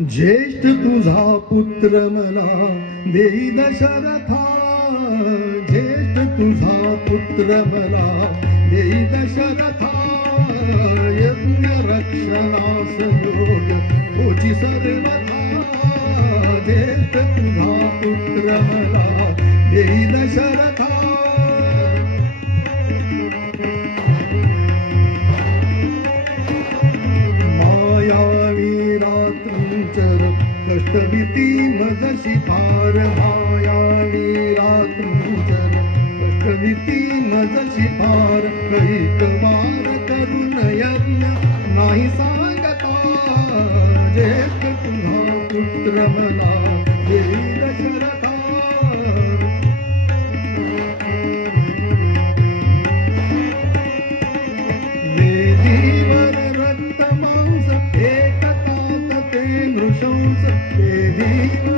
ज्येष्ठ तुझा पुत्र मला देई दशरथा, ज्येष्ठ तुझा पुत्र मला देई दशरथा, यज्ञ रक्षणास योग्य ओजी सर्वथा, ज्येष्ठ तुझा पुत्र मला देई दशरथा. कष्टभीती मजशी फार मायावी रात्रंचर, कष्टभीती मजशी फार कैक वार करून यज्ञ नाही सांगता, ज्येष्ठ तुझा पुत्र मला देई दशरथा. वेदीवर रक्त मांस एकतात ते नृशंस, वेदीवर